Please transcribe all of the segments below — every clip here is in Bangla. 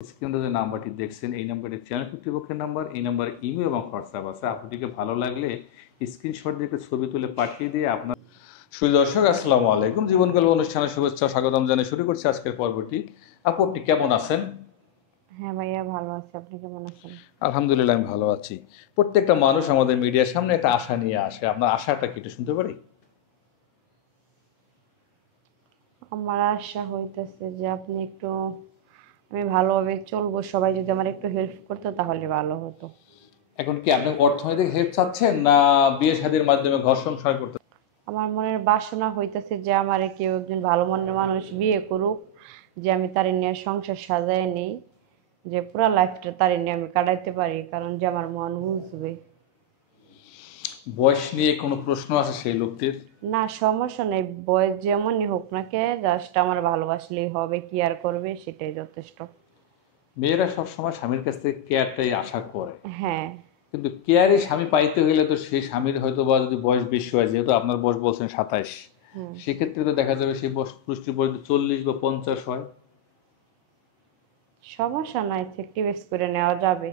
স্ক্রিনে যে নাম্বারটি দেখছেন এই নাম্বারটি চ্যানেল কর্তৃপক্ষের নাম্বার। এই নাম্বারে ইমেল এবং হোয়াটসঅ্যাপ আছে। আপনাদেরকে ভালো লাগলে স্ক্রিনশট দিয়ে একটা ছবি তুলে পাঠিয়ে দিয়ে আপনার সুপ্রিয় দর্শক আসসালামু আলাইকুম। জীবন গল্প অনুষ্ঠানের শুভেচ্ছা ও স্বাগতম জানিয়ে শুরু করছি আজকের পর্বটি। আপু, আপনি কেমন আছেন? হ্যাঁ ভাইয়া, ভালো আছি। আপনি কেমন আছেন? আলহামদুলিল্লাহ, আমি ভালো আছি। প্রত্যেকটা মানুষ আমাদের মিডিয়ার সামনে একটা আশা নিয়ে আসে। আপনার আশাটা কি একটু শুনতে পারি? আমার আশা হইতেছে যে আমি ভালোভাবে চলবো, সবাই যদি আমার একটু হেল্প করতো তাহলে ভালো হতো। এখন কি আপনি অর্থনৈতিক হেল্প চাচ্ছেন না বিয়ে শাদীর মাধ্যমে ঘর সংসার করতে? আমার মনের বাসনা হইতেছে যে আমার কেউ একজন ভালো মনের মানুষ বিয়ে করুক, যে আমি তার নিয়ে সংসার সাজায় নিই, যে পুরা লাইফটা তার নিয়ে আমি কাটাইতে পারি, কারণ যে আমার মন বুঝবে। বয়স নিয়ে কোনো প্রশ্ন আছে সেই লোকটির? না, সমস্যা নেই, বয়স যেমনই হোক না কে, জাস্ট আমার ভালোবাসলেই হবে, কি আর করবে সেটাই যথেষ্ট। মেয়েরা সবসময় স্বামীর কাছ থেকে কেয়ারটাই আশা করে, হ্যাঁ। কিন্তু কেয়ারে স্বামী পাইতে হইলে তো সেই স্বামীর হয়তো বা যদি বয়স বেশি হয়, যেহেতু আপনার বয়স বলছেন 27, হুম। সেক্ষেত্রে তো দেখা যাবে সেই বয়স পুরুষটির বয়স যদি 40 বা 50 হয়। সমস্যা নাই, সেক্টিভাইজ করে নেওয়া যাবে।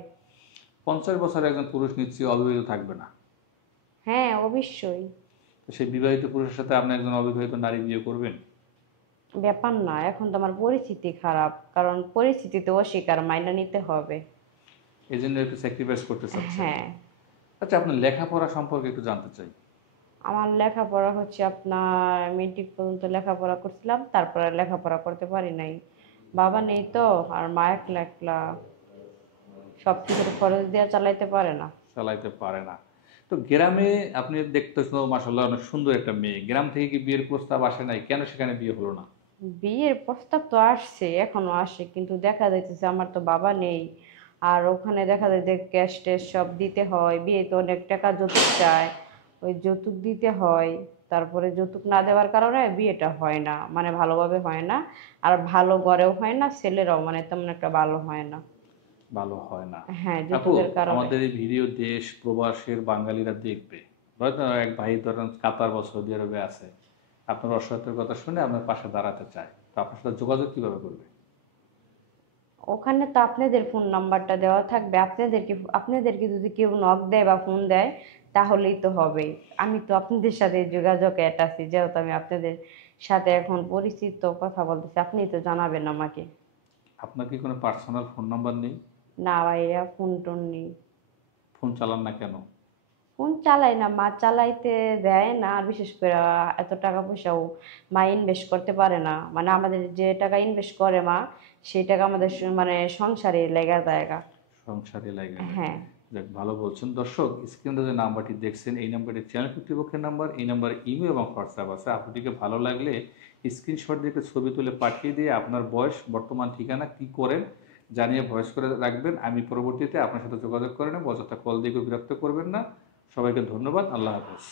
50 বছরের একজন পুরুষ নিশ্চয়ই অবিবাহিত থাকবে না। হ্যাঁ, অবশ্যই। তো সেই বিবাহিত পুরুষের সাথে আপনি একজন অবিবাহিত নারী বিয়ে করবেন? ব্যাপার না, এখন তো আমার পরিস্থিতি খারাপ, কারণ পরিস্থিতিতে অস্বীকার মাইনা নিতে হবে। এই জন্য একটু স্যাক্রিফাইস করতে চাচ্ছেন। হ্যাঁ। আচ্ছা, আপনার লেখাপড়া সম্পর্কে একটু জানতে চাই। আমার লেখাপড়া হচ্ছে আপনার মেট্রিক পর্যন্ত লেখাপড়া করছিলাম, তারপরে লেখাপড়া করতে পারি নাই। বাবা নেই তো, আর মা একলা একলা সব কিছুর খরচ দিয়ে চালাইতে পারে না। চালাইতে পারে না। তো গ্রামে আপনি দেখতেছেন মাসাল্লাহ অনেক সুন্দর একটা মেয়ে, গ্রাম থেকে কি বিয়ের প্রস্তাব আসে নাই? কেন সেখানে বিয়ে হলো না? বিয়ের প্রস্তাব তো আসছে, এখনো আসে, কিন্তু দেখা যাইতেছে আমার তো বাবা নেই। আর ওখানে দেখা যায় যে ক্যাশ ট্যাশ সব দিতে হয়, বিয়েতে অনেক টাকা যৌতুক চায়, ওই যৌতুক দিতে হয়। তারপরে যৌতুক না দেওয়ার কারণে বিয়েটা হয় না, মানে ভালোভাবে হয় না। আর ভালো ঘরেও হয় না, ছেলেরাও মানে তেমন একটা ভালো হয় না। ভালো হয় না। হ্যাঁ, আপু, যৌতুকের কারণে। আমাদের এই ভিডিও দেশ প্রবাসের বাঙালিরা দেখবে। হয়তো এক ভাই ধরেন কাতার বা সৌদি আরবে আছে, আপনার অসহায়তার কথা শুনে আপনার পাশে দাঁড়াতে চায়, তো আপনার সাথে যোগাযোগ কিভাবে করবে? ওখানে তো আপনাদের ফোন নাম্বারটা দেওয়া থাকবে, আপনাদেরকে যদি কেউ নক দেয় বা ফোন দেয় তাহলেই তো হবে। আমি তো আপনাদের সাথে যোগাযোগে আছি, যেহেতু আমি আপনাদের সাথে এখন পরিচিত কথা বলতেছি, আপনি তো জানাবেন আমাকে। আপনার কি কোনো পার্সোনাল ফোন নাম্বার নেই? না ভাইয়া, ফোন টোন নেই। ফোন চালান না কেন? ফোন চালাই না, মা চালাইতে দেয় না। আর বিশেষ করে এত টাকা পয়সাও মা ইনভেস্ট করতে পারে না, মানে আমাদের যে টাকা ইনভেস্ট করে মা, সেই টাকা আমাদের মানে সংসারে লেগা জায়গা। সংসারে লাগে যায়। হ্যাঁ। যাক, ভালো বলছেন। দর্শক, স্ক্রিনে যে নাম্বারটি দেখছেন এই নাম্বারটি চ্যানেল কর্তৃপক্ষের নাম্বার। এই নাম্বারে ইমেল এবং হোয়াটসঅ্যাপ আছে। আপনাদেরকে ভালো লাগলে স্ক্রিনশট দিয়ে একটা ছবি তুলে পাঠিয়ে দিয়ে আপনার বয়স, বর্তমান ঠিকানা, কি করেন জানিয়ে ভয়েস করে রাখবেন। আমি পরবর্তীতে আপনার সাথে যোগাযোগ করে নেব। অযথা কল দিয়ে কেউ বিরক্ত করবেন না। সবাইকে ধন্যবাদ। আল্লাহ হাফেজ।